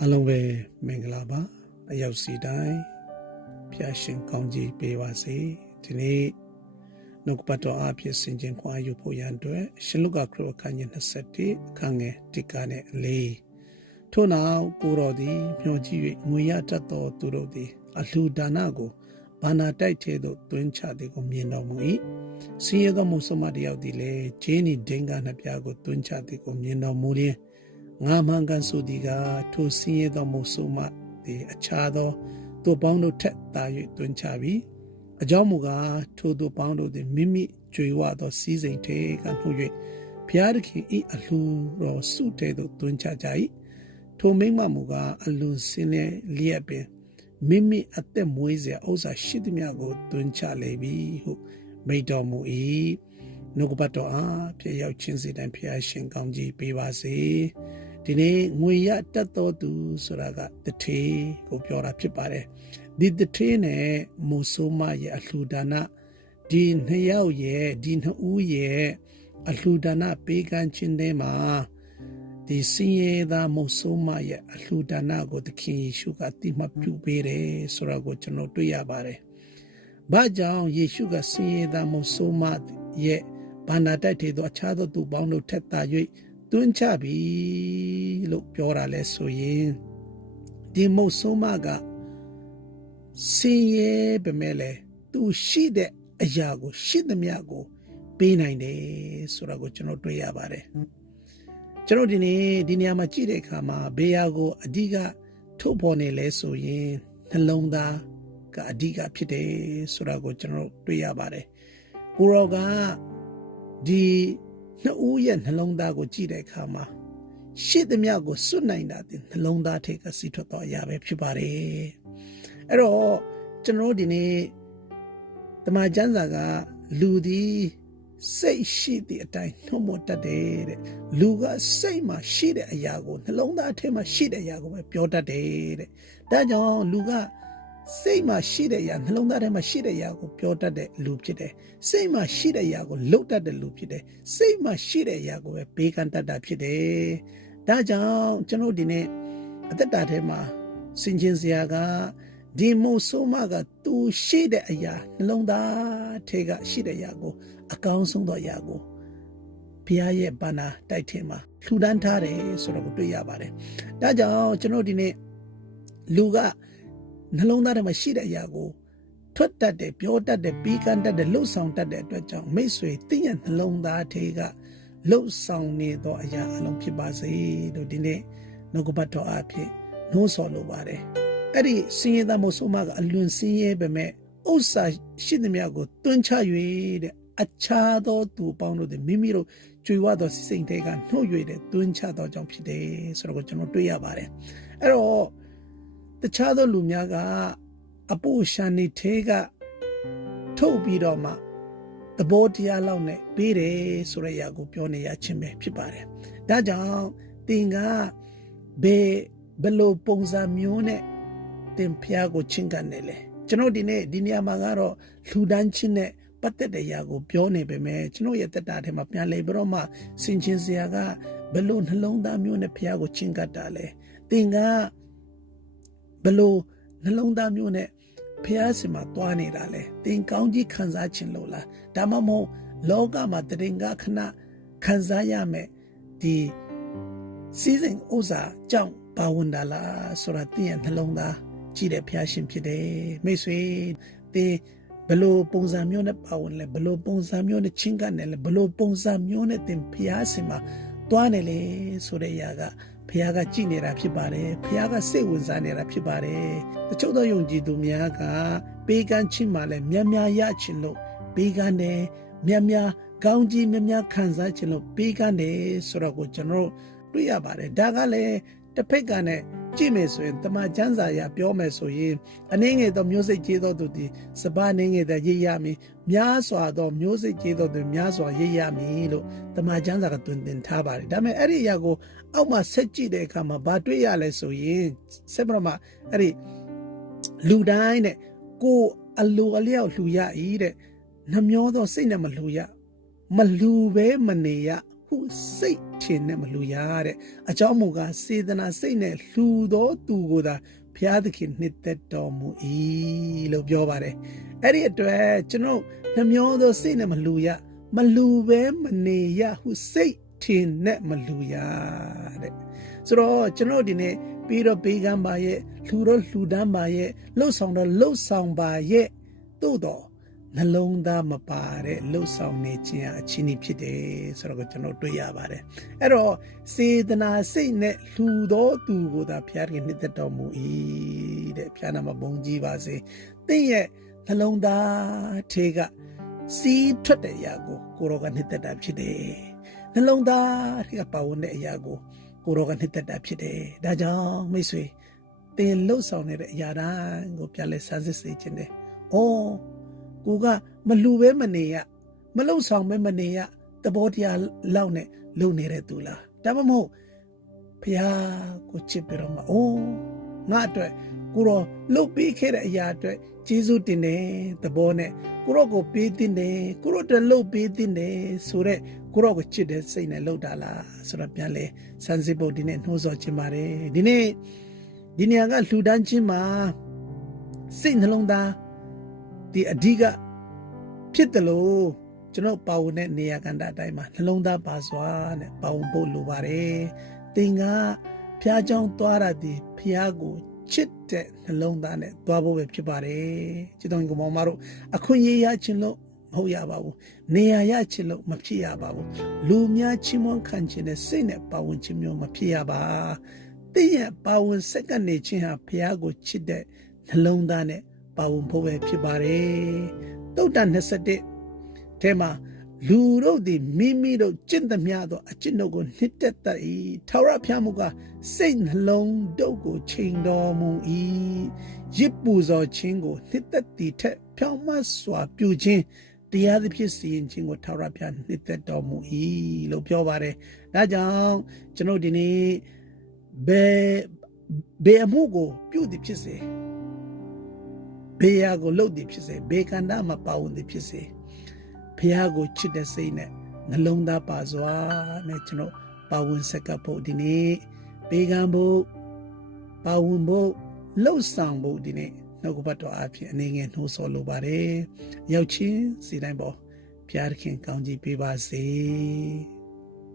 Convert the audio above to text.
အားလုံးပဲမင်္ဂလာပါအရောက်စီတိုင်းဖျာရှင်ကောင်းကြီးပေးပါစေဒီနေ့နှုတ်ကပတ်တော်အဖြစ်ဆင်ခြင်ခွာယူဖို့ရန်အတွက်ရှင်လုကာခရစ်အခန်းကြီး27အခန်းငယ်1ကနဲ့အလေးထို့နောက်ကိုတော်သည်မျှော်ကြည့်၍ငွေရတတ်သောသူတို့သည် အလှူဒါနကိုဘာနာတိုက်ထဲသို့တွင်းချသည်ကိုမြင်တော်မူ၏ဆင်းရဲသောမုဆိုမတယောက်သည်လည်းဂျင်းနီဒင်္ဂါနှစ်ပြားကိုတွင်းချသည်ကိုမြင်တော်မူလျင် ငါမှန်ကန်ဆိုသည်ကထိုဆင်းရဲသောမုဆိုမသည်အခြားသောသူပေါင်းတို့ထက်သာ၍တွင်းချပြီးအကြောင်းမူကားထိုသူပေါင်းတို့သည်မိမိကြွေဝသောစီးစိမ်ထဲကနှုတ်၍ဖျားသခင်ဤအလှူတော်စုထဲသို့တွင်းချကြ၏ထိုမိမ့်မမူကားအလွန်စင်းလျလျက်ပင်မိမိအသက်မွေးစရာဥစ္စာရှိသမျှကိုတွင်းချလေပြီဟုမိန့်တော်မူ၏နှုတ်ကပတ်တော်အားပြည့်ရောက်ခြင်းစေတိုင်းဖျားရှင်ကောင်းကြီးပေးပါစေ ဒီနေ့ငွေရတတ်တော်သူဆိုတာကတထေးကိုပြောတာဖြစ်ပါတယ်ဒီတထေးနဲ့မုဆိုးမရဲ့အလှူဒါနဒီနှစ်ယောက်ရဲ့ဒီနှစ်ဦးရဲ့အလှူဒါနပေးကမ်းခြင်းတွေမှာဒီစင်ရသားမုဆိုးမရဲ့အလှူဒါနကိုသခင်ယေရှုကအတိမတ်ပြုပေးတယ်ဆိုတာကိုကျွန်တော်တွေ့ရပါတယ်။ဘာကြောင့်ယေရှုကစင်ရသားမုဆိုးမရဲ့ဘာနာတိုက်ထေသောအခြားသောသူပေါင်းတို့ထက်သာ၍ တွန်းချပြီလို့ပြောတာလဲဆိုရင်ဒီမုတ်ဆိုးမကစင်ရဲပဲမဲ့လေသူရှိတဲ့အရာကို ရှိသမျှကို ပေးနိုင်တယ်ဆိုတာကိုကျွန်တော်တွေ့ရပါတယ်ကျွန်တော်ဒီနေ့ဒီနေရာမှာကြည့်တဲ့အခါမှာဘေးယာကိုအဓိကထုတ်ဖော်နေလဲဆိုရင်နှလုံးသားကအဓိကဖြစ်တယ်ဆိုတာကိုကျွန်တော်တွေ့ရပါတယ်ကိုရောကဒီ နှစ်ဦးရဲ့နှလုံးသားကိုကြည့်တဲ့အခါမှာရှေ့သမျှကိုစွတ်နိုင်တာဒီနှလုံးသားထိပ်ကစီထွက်တော့အရာပဲဖြစ်ပါတယ်အဲ့တော့ကျွန်တော်ဒီနေ့တမန်ကျမ်းစာကလူသည်စိတ်ရှိသည့်အတိုင်းနှုတ်မတတ်တယ်တဲ့လူကစိတ်မှာရှိတဲ့အရာကိုနှလုံးသားထဲမှာရှိတဲ့အရာကိုပဲပြောတတ်တယ်တဲ့ဒါကြောင့်လူက စိတ်မှာရှိတဲ့အရာနှလုံးသားထဲမှာရှိတဲ့အရာကိုပြောတတ်တဲ့လူဖြစ်တယ်စိတ်မှာရှိတဲ့အရာကိုလုပ်တတ်တဲ့လူဖြစ်တယ်စိတ်မှာရှိတဲ့အရာကိုပဲပေးကမ်းတတ်တာဖြစ်တယ်ဒါကြောင့်ကျွန်တော်ဒီနေ့အသက်တာထဲမှာစင်ကျင်စရာကဒီမို့ဆိုးမကသူရှိတဲ့အရာနှလုံးသားထဲကရှိတဲ့အရာကို အကောင်းဆုံးသောအရာကိုဘုရားရဲ့ဘာနာတိုက်ထင်မှာလှူဒန်းထားတယ်ဆိုတော့ကိုတွေ့ရပါတယ်ဒါကြောင့်ကျွန်တော်ဒီနေ့လူက နှလုံးသားထဲမှာရှိတဲ့အရာကိုထွက်တတ်တယ်ပြောတတ်တယ်ပြီးကန်းတတ်တယ်လှုပ်ဆောင်တတ်တဲ့အတွက်ကြောင့်မိတ်ဆွေတင့်ရဲ့နှလုံးသားထဲကလှုပ်ဆောင်နေသောအရာအလုံးဖြစ်ပါစေလို့ဒီနေ့နှုတ်ကပတ်တော်အဖြစ်နှိုးဆော်လိုပါတယ်အဲ့ဒီစင်ရသားမို့ဆိုမှကအလွန်စင်ရဲပေမဲ့ဥစ္စာရှိသမျှကိုတွန်းချ၍တဲ့အခြားသောသူပေါင်းတို့သည်မိမိတို့ကြွေဝသောစိတ်တွေကနှုတ်၍တဲ့တွန်းချသောကြောင့်ဖြစ်တယ်ဆိုတော့ကျွန်တော်တွေ့ရပါတယ်အဲ့တော့ တခြားသောလူများကအပိုရှာနေသေးကထုတ်ပြီးတော့မှသဘောတရားလောက်နဲ့ပေးတယ်ဆိုတဲ့အရာကိုပြောနေရခြင်းပဲဖြစ်ပါတယ်။ဒါကြောင့်သင်ကဘယ်ဘယ်လိုပုံစံမျိုးနဲ့သင်ဖျားကိုချင်းကန်နေလဲကျွန်တော်ဒီနေ့ဒီနေရာမှာကတော့လှူဒန်းခြင်းနဲ့ပတ်သက်တဲ့အရာကိုပြောနေပေမဲ့ကျွန်တော်ရဲ့တက်တာထဲမှာပြန်လေပြီးတော့မှစင်ချင်းစရာကဘယ်လိုနှလုံးသားမျိုးနဲ့ဖျားကိုချင်းကပ်တာလဲသင်က ဘယ်လိုနှလုံးသားမျိုးနဲ့ဖះစင်မှာတွားနေတာလဲတင်ကောင်းကြီးခံစားခြင်းလို့လားဒါမှမဟုတ်လောကမှာတရင်ကခဏခံစားရမယ်ဒီစီစဉ်ဥစ္စာကြောင့်ပါဝင်တာလားဆိုတာတင်ရဲ့နှလုံးသားကြည့်တဲ့ဖះရှင်ဖြစ်တယ်မိတ်ဆွေတင်ဘလို့ပုံစံမျိုးနဲ့ပါဝင်လဲဘလို့ပုံစံမျိုးနဲ့ချင်းကနေလဲဘလို့ပုံစံမျိုးနဲ့တင်ဖះစင်မှာတွားနေလေဆိုတဲ့အရာက ဖះကကြည်နေတာဖြစ်ပါတယ်ဖះကစိတ်ဝင်စားနေတာဖြစ်ပါတယ်တချို့သောယုံကြည်သူများကပေးကမ်းခြင်းမှလည်းမြတ်များရခြင်းလို့ပေးကမ်းတယ်မြတ်များကောင်းကြီးမြတ်များခံစားခြင်းလို့ပေးကမ်းတယ်ဆိုတော့ကိုကျွန်တော်တွေ့ရပါတယ်ဒါကလည်းတစ်ဖက်ကနဲ့ ကြည့်မယ်ဆိုရင်တမန်ကျမ်းစာရပြောမယ်ဆိုရင်အနည်းငယ်သောမျိုးစိတ်ကြီးသောသူသည်စပါးနေငယ်တဲ့ရေးရမည်များစွာသောမျိုးစိတ်ကြီးသောသူများစွာရေးရမည်လို့တမန်ကျမ်းစာကတွင်တင်ထားပါတယ်ဒါပေမဲ့အဲ့ဒီအရာကိုအောက်မှာဆက်ကြည့်တဲ့အခါမှာဘာတွေ့ရလဲဆိုရင်ဆက်ပြမအဲ့ဒီလူတိုင်းတဲ့ကိုအလိုအလျောက်လှူရ၏တဲ့နှမျောသောစိတ်နဲ့မလှူရမလှူပဲမနေရ ဟုဟုစိတ်ထင်နဲ့မလူရတဲ့အကြောင်းမူကားစေတနာစိတ်နဲ့လှူသောသူကိုသာဘုရားသခင်နှစ်သက်တော်မူ၏လို့ပြောပါတယ်အဲ့ဒီအတွက်ကျွန်တော်နှမျောသောစိတ်နဲ့မလူရမလူပဲမနေရဟုစိတ်ထင်နဲ့မလူရတဲ့ဆိုတော့ကျွန်တော်ဒီနေ့ပြီးတော့ဘေးကမ်းပါရဲ့လှူတော့လှူဒန်းပါရဲ့လှုပ်ဆောင်တော့လှုပ်ဆောင်ပါရဲ့သို့တော့ နှလုံးသားမပါတဲ့လှုပ်ဆောင်နေခြင်းအချင်းကြီးဖြစ်တယ်ဆိုတော့ကျွန်တော်တွေ့ရပါတယ်အဲ့တော့စေတနာစိတ်နဲ့လှူသောသူကိုသာဘုရားခင်နှစ်သက်တော်မူ၏တဲ့ဘုရားနာမဘုန်းကြီးပါစေသင်ရဲ့နှလုံးသားထေကစီးထွက်တဲ့အရာကိုကိုရောကနှစ်သက်တာဖြစ်တယ်နှလုံးသားထေကပါဝင်တဲ့အရာကိုကိုရောကနှစ်သက်တာဖြစ်တယ်ဒါကြောင့်မိတ်ဆွေသင်လှုပ်ဆောင်နေတဲ့အရာတိုင်းကိုပြန်လဲစမ်းစစ်စေခြင်းတယ်။အော် ကိုကမလူပဲမနေရမလှုပ်ဆောင်ပဲမနေရသဘောတရားလောက်နဲ့လုံနေတဲ့သူလားဒါမှမဟုတ်ဖះကိုချစ်ပြီးတော့မအိုးငါအတွက်ကိုတော့လှုပ်ပြီးခဲ့တဲ့အရာအတွက်ကျေးဇူးတင်တယ်သဘောနဲ့ကိုတော့ကိုပေးတင်တယ်ကိုတော့အတွက်လှုပ်ပေးတင်တယ်ဆိုတော့ကိုတော့ကိုချစ်တဲ့စိတ်နဲ့လှုပ်တာလားဆိုတော့ပြန်လဲစမ်းစစ်ဖို့ဒီနေ့နှိုးဆော်ခြင်းပါတယ်ဒီနေ့ဒီနေရာကလှူဒန်းခြင်းမှာစိတ်နှလုံးသား ဒီအဓိကဖြစ်တယ်လို့ကျွန်တော်ပါဝင်တဲ့နေရာကန္တအတိုင်းမှာနှလုံးသားပါစွာနဲ့ပါဝင်ဖို့လိုပါတယ်။သင်ကဖျားကြောင်းသွားတာဒီဖျားကိုချစ်တဲ့နှလုံးသားနဲ့သွားဖို့ပဲဖြစ်ပါတယ်။ချစ်တော်ကြီးကမောင်မတို့အခွင့်အရေးရခြင်းလို့မဟုတ်ရပါဘူး။နေရာရခြင်းလို့မဖြစ်ရပါဘူး။လူများချီးမွမ်းခံခြင်းနဲ့စိတ်နဲ့ပါဝင်ခြင်းမျိုးမဖြစ်ရပါ။သင်ရဲ့ပါဝင်စက္ကန့်နေခြင်းဟာဖျားကိုချစ်တဲ့နှလုံးသားနဲ့ ပါဝင်ဖို့ပဲဖြစ်ပါတယ်တုတ်တန်21ထဲမှာလူတို့သည်မိမိတို့ကျင့်သမျှသောအကျင့်တို့ကိုနှစ်သက်တတ်၏ထာဝရဘုရားမူကားစိတ်နှလုံးတို့ကိုချိန်တော်မူ၏ရစ်ပူဇော်ခြင်းကိုနှစ်သက်သည်ထက်ဖြောင့်မတ်စွာပြုခြင်းတရားသဖြင့်စီရင်ခြင်းကိုထာဝရဘုရားနှစ်သက်တော်မူ၏လို့ပြောပါတယ်ဒါကြောင့်ကျွန်တော်ဒီနေ့ဘယ်ဘယ်အမှုကိုပြုသည်ဖြစ်စေ ဘေးရာကိုလှုပ်သည်ဖြစ်စေဘေကန္တာမှာပါဝင်သည်ဖြစ်စေဖះကိုချစ်တဲ့စိတ်နဲ့နှလုံးသားပါစွာနဲ့ကျွန်တော်ပါဝင်ဆက်ကပ်ဖို့ဒီနေ့ဘေကံဖို့ပါဝင်ဖို့လှုပ်ဆောင်ဖို့ဒီနေ့နှုတ်ကပတ်တော်အဖြစ်အနေငယ်နှိုးဆော်လိုပါတယ်ရောက်ချင်းစီတိုင်းပေါ်ဖျားခင်ကောင်းကြီးပေးပါစေ